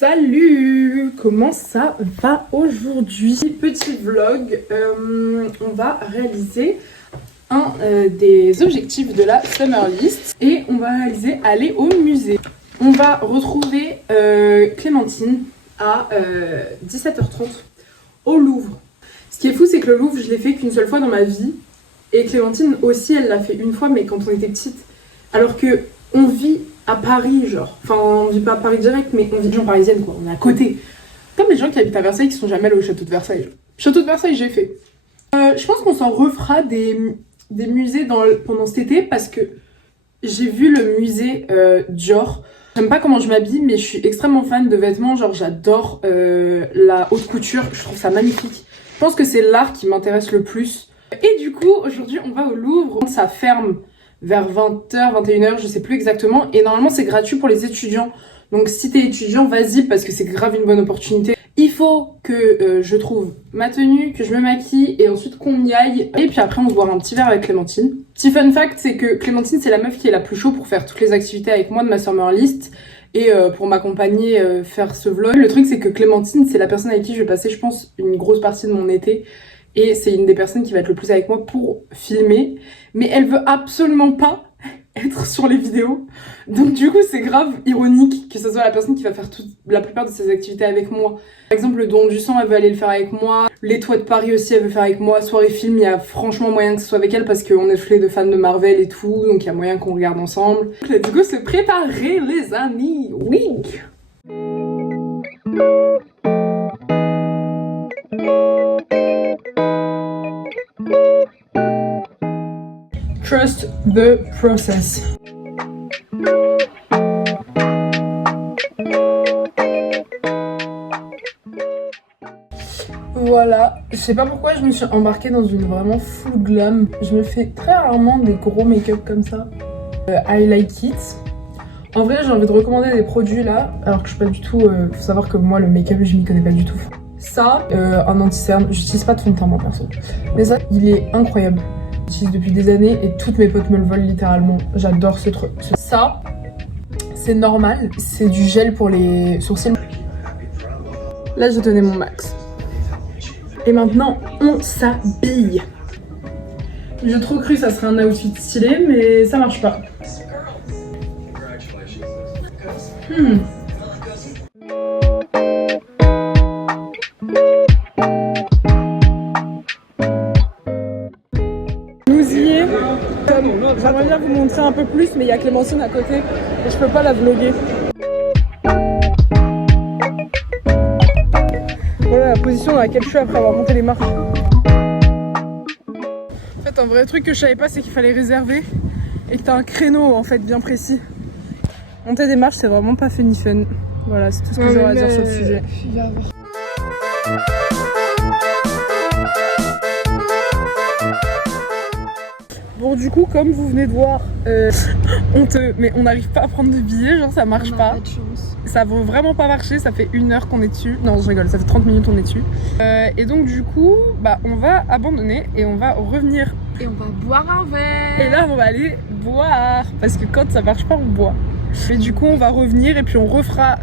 Salut! Comment ça va aujourd'hui? Petit vlog, on va réaliser un des objectifs de la Summer List et on va réaliser aller au musée. On va retrouver Clémentine à 17h30 au Louvre. Ce qui est fou, c'est que le Louvre, je l'ai fait qu'une seule fois dans ma vie et Clémentine aussi, elle l'a fait une fois, mais quand on était petite. Alors que on vit à Paris, genre. Enfin, on vit pas à Paris direct, mais on vit genre parisienne, quoi. On est à côté. Comme les gens qui habitent à Versailles qui sont jamais allés au château de Versailles. Genre. Château de Versailles, j'ai fait. Je pense qu'on s'en refera des musées pendant cet été parce que j'ai vu le musée Dior. J'aime pas comment je m'habille, mais je suis extrêmement fan de vêtements. Genre, j'adore la haute couture. Je trouve ça magnifique. Je pense que c'est l'art qui m'intéresse le plus. Et du coup, aujourd'hui, on va au Louvre. Ça ferme vers 20h, 21h, je sais plus exactement. Et normalement, c'est gratuit pour les étudiants. Donc si t'es étudiant, vas-y, parce que c'est grave une bonne opportunité. Il faut que je trouve ma tenue, que je me maquille, et ensuite qu'on y aille. Et puis après, on se boira un petit verre avec Clémentine. Petit fun fact, c'est que Clémentine, c'est la meuf qui est la plus chaude pour faire toutes les activités avec moi de ma Summer List. Et pour m'accompagner, faire ce vlog. Le truc, c'est que Clémentine, c'est la personne avec qui je vais passer, je pense, une grosse partie de mon été. Et c'est une des personnes qui va être le plus avec moi pour filmer. Mais elle veut absolument pas être sur les vidéos. Donc du coup, c'est grave ironique que ce soit la personne qui va faire la plupart de ses activités avec moi. Par exemple, le don du sang, elle veut aller le faire avec moi. Les toits de Paris aussi, elle veut faire avec moi. Soirée film, il y a franchement moyen que ce soit avec elle parce qu'on est tous les deux fans de Marvel et tout. Donc il y a moyen qu'on regarde ensemble. Donc let's go se préparer les amis. Oui. Trust the process. Voilà, je sais pas pourquoi je me suis embarquée dans une vraiment full glam. Je me fais très rarement des gros make-up comme ça. I like it. En vrai, j'ai envie de recommander des produits là, alors que je suis pas du tout... faut savoir que moi, le make-up, je m'y connais pas du tout. Ça, un anti-cerne, j'utilise pas de fond de teint moi perso. Mais ça, il est incroyable. J'utilise depuis des années et toutes mes potes me le volent littéralement. J'adore ce truc. Ça, c'est normal. C'est du gel pour les sourcils. Là, j'ai donné mon max. Et maintenant, on s'habille. J'ai trop cru que ça serait un outfit stylé, mais ça marche pas. J'aimerais bien vous montrer un peu plus, mais il y a Clémentine à côté et je peux pas la vlogger. Voilà la position dans laquelle je suis après avoir monté les marches. En fait, un vrai truc que je savais pas, c'est qu'il fallait réserver et que t'as un créneau en fait bien précis. Monter des marches, c'est vraiment pas fun ni fun. Voilà, c'est tout ce que j'aurais à dire sur le sujet. Bon, du coup, comme vous venez de voir, mais on n'arrive pas à prendre de billets, genre ça marche pas. Pas de chance. Ça veut vraiment pas marcher, ça fait 1 heure qu'on est dessus. Non, je rigole, ça fait 30 minutes qu'on est dessus. Et donc, du coup, bah, on va abandonner et on va revenir. Et on va boire un verre. Et là, on va aller boire. Parce que quand ça marche pas, on boit. Et du coup, on va revenir et puis on refera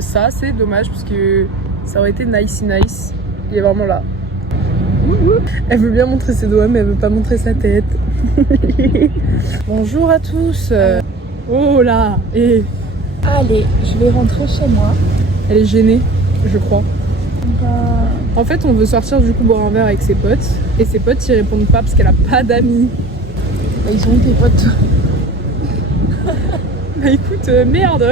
ça. C'est dommage parce que ça aurait été nice. Il est vraiment là. Elle veut bien montrer ses doigts, mais elle veut pas montrer sa tête. Bonjour à tous. Oh là. Et allez, je vais rentrer chez moi. Elle est gênée, je crois. En fait, on veut sortir du coup boire un verre avec ses potes. Et ses potes, ils répondent pas parce qu'elle a pas d'amis. Ils ont des potes. Bah écoute, merde.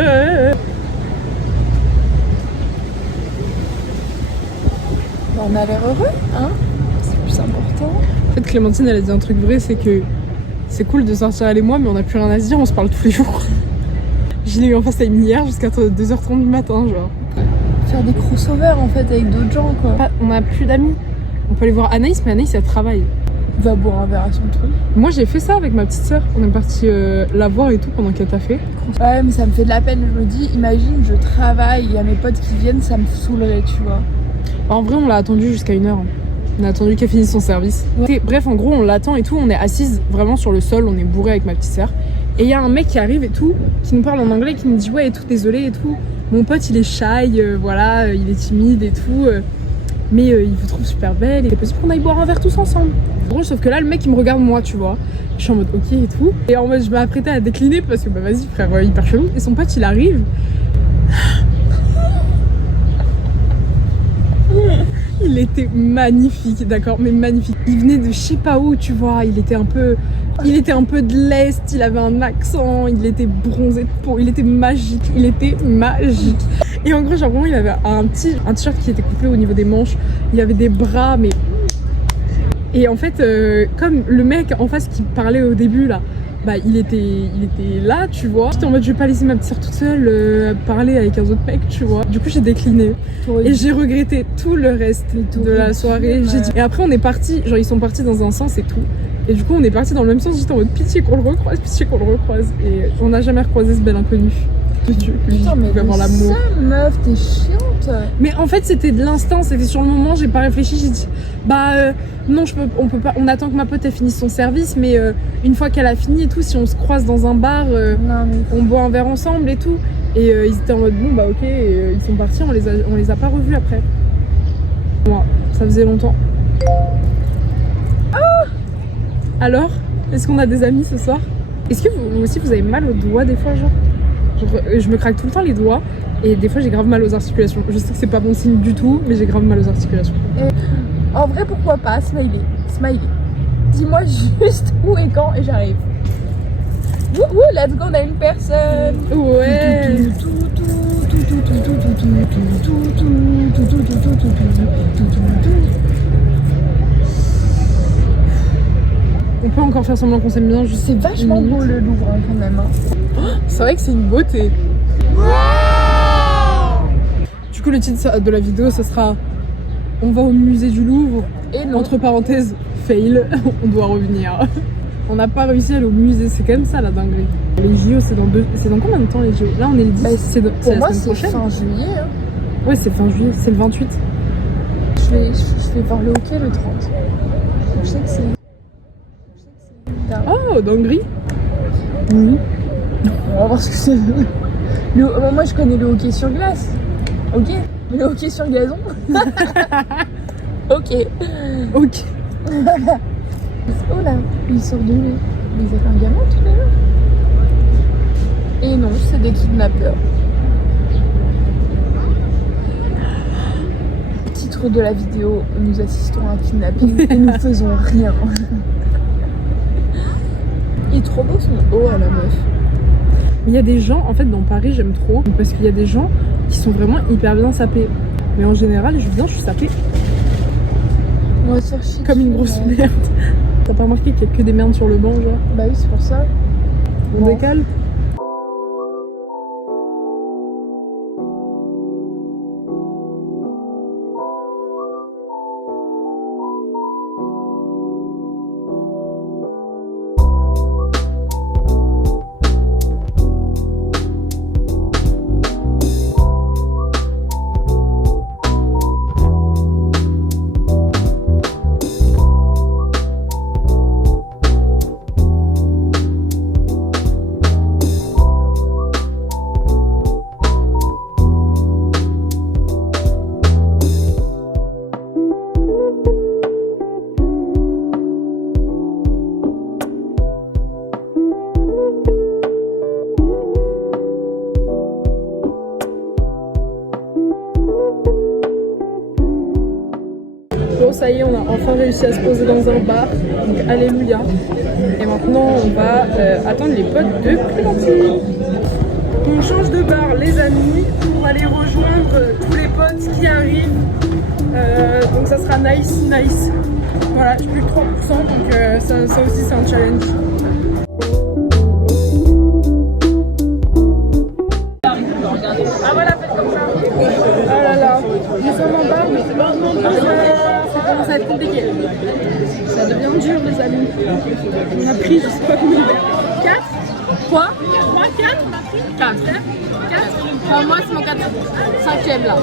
On a l'air heureux, hein. C'est le plus important. En fait, Clémentine, elle a dit un truc vrai, c'est que c'est cool de sortir elle et moi, mais on n'a plus rien à se dire, on se parle tous les jours. Je l'ai eu en FaceTime hier jusqu'à 2h30 du matin, genre. Faire des crossovers en fait avec d'autres gens, quoi. Ah, on n'a plus d'amis. On peut aller voir Anaïs, mais Anaïs, elle travaille. Va boire un verre à son truc. Moi, j'ai fait ça avec ma petite sœur. On est parti la voir et tout pendant qu'elle t'a fait. Ouais, mais ça me fait de la peine. Je me dis, imagine, je travaille, il y a mes potes qui viennent, ça me saoulerait, tu vois. En vrai, on l'a attendu jusqu'à 1 heure. On a attendu qu'elle finisse son service. Ouais. Bref, en gros, on l'attend et tout. On est assise vraiment sur le sol. On est bourré avec ma petite sœur. Et il y a un mec qui arrive et tout, qui nous parle en anglais, qui nous dit ouais et tout, désolé et tout. Mon pote il est shy, voilà, il est timide et tout, mais il vous trouve super belle, il est possible qu'on aille boire un verre tous ensemble. Drôle, sauf que là le mec il me regarde moi, tu vois. Je suis en mode ok et tout. Et en mode je m'apprêtais à décliner parce que bah vas-y frère, hyper chelou. Et son pote il arrive. Il était magnifique, d'accord, mais magnifique. Il venait de je sais pas où, tu vois, il était un peu de l'Est, il avait un accent, il était bronzé de peau, il était magique, Et en gros, genre vraiment, il avait un t-shirt qui était coupé au niveau des manches, il avait des bras, mais... Et en fait, comme le mec en face qui parlait au début, là, bah il était là, tu vois. J'étais en mode je vais pas laisser ma petite soeur toute seule parler avec un autre mec, tu vois. Du coup j'ai décliné et j'ai regretté tout le reste de la soirée. J'ai dit... Et après on est partis, genre ils sont partis dans un sens et tout. Et du coup on est partis dans le même sens, j'étais en mode pitié qu'on le recroise. Et on n'a jamais recroisé ce bel inconnu. De Dieu, que Putain, mais avoir l'amour. ça, meuf, t'es chiante. Mais en fait c'était de l'instinct, c'était sur le moment, j'ai pas réfléchi, j'ai dit bah non on peut pas, on attend que ma pote elle finisse son service, mais une fois qu'elle a fini et tout, si on se croise dans un bar, non, mais... on boit un verre ensemble et tout. Et ils étaient en mode bon bah ok, et, ils sont partis, on les a pas revus après. Moi, ça faisait longtemps. Ah alors, est-ce qu'on a des amis ce soir? Est-ce que vous aussi vous avez mal aux doigts des fois, genre je me craque tout le temps les doigts et des fois j'ai grave mal aux articulations. Je sais que c'est pas bon signe du tout, mais j'ai grave mal aux articulations. Et en vrai, pourquoi pas? Smiley. Dis-moi juste où et quand et j'arrive. Wouhou, let's go, on a une personne. Ouais. On peut encore faire semblant qu'on s'aime bien, juste c'est vachement beau le Louvre hein, quand même. Hein. C'est vrai que c'est une beauté. Du coup le titre de la vidéo ce sera on va au musée du Louvre Et non. entre parenthèses fail, on doit revenir. On n'a pas réussi à aller au musée, c'est quand même ça la dinguerie. Les JO c'est dans combien de temps les JO? Là on est le 10, c'est la pour moi semaine prochaine. C'est fin juillet. Hein. Ouais c'est fin juillet, c'est le 28. Je vais voir le hockey le 30. Je sais que c'est... Oh, dinguerie. Oui. On va voir ce que c'est. Moi, je connais le hockey sur glace. Ok. Mais le hockey sur gazon. Ok. Ok. Oh là, il sort de lui. Ils avaient un gamin tout à l'heure. Et non, c'est des kidnappeurs. Titre de la vidéo, nous assistons à un kidnapping et nous faisons rien. Il est trop beau son haut à la meuf. Il y a des gens, en fait dans Paris j'aime trop, parce qu'il y a des gens qui sont vraiment hyper bien sapés. Mais en général je suis sapée On va se faire chier comme une grosse merde. T'as pas remarqué qu'il y a que des merdes sur le banc genre? Bah oui c'est pour ça. On décale. Bon ça y est, on a enfin réussi à se poser dans un bar, donc alléluia. Et maintenant on va attendre les potes de Clémentine. On change de bar les amis pour aller rejoindre tous les potes qui arrivent. Donc ça sera nice. Voilà, j'ai plus que 3%, donc ça aussi c'est un challenge. Ah voilà, faites comme ça. Ah là là, nous sommes en bar, mais c'est maintenant 2h. Ça commence à être compliqué. Ça devient dur les amis. On a pris je sais pas combien de verres. 4 Quoi 3, 4 on a pris 4. 4 enfin, moi c'est mon 5ème là.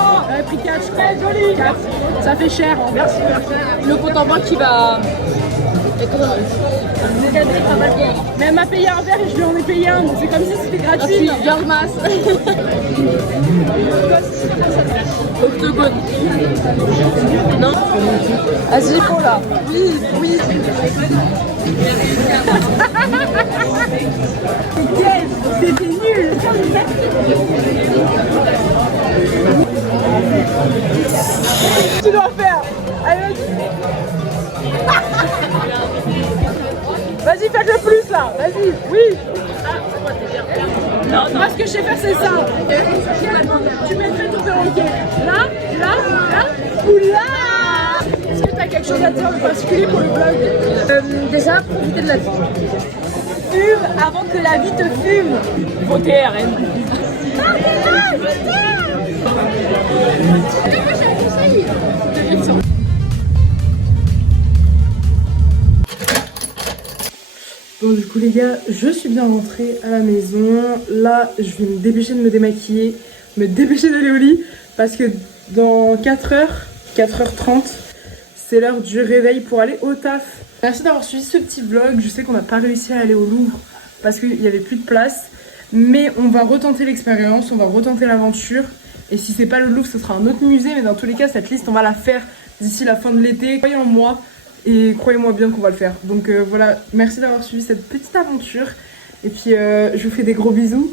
On a pris 4 je crois. Joli 4. Ça fait cher hein. Merci. Le compte en banque qui va Mais elle m'a payé un verre et je lui en ai payé un, donc c'est comme si c'était gratuit. George Mass. Octogone. Non. Vas-y, faut là. Oui, oui. C'était nul. Tu dois faire. Allez, vas-y, faites le plus là. Vas-y, oui. Non, moi ce que je sais faire c'est ça. Tu mettrais ton perroquet là, là, là ou là. Est-ce que tu as quelque chose à dire de particulier pour le vlog? Déjà, profiter de la vie. Fume avant que la vie te fume. Votez RN. Bon du coup les gars, je suis bien rentrée à la maison. Là je vais me dépêcher de me démaquiller, me dépêcher d'aller au lit parce que dans 4h, 4h30, c'est l'heure du réveil pour aller au taf. Merci d'avoir suivi ce petit vlog. Je sais qu'on n'a pas réussi à aller au Louvre parce qu'il n'y avait plus de place. Mais on va retenter l'expérience, on va retenter l'aventure. Et si c'est pas le Louvre, ce sera un autre musée. Mais dans tous les cas, cette liste, on va la faire d'ici la fin de l'été. Croyez en moi et croyez-moi bien qu'on va le faire. Donc voilà, merci d'avoir suivi cette petite aventure. Et puis je vous fais des gros bisous.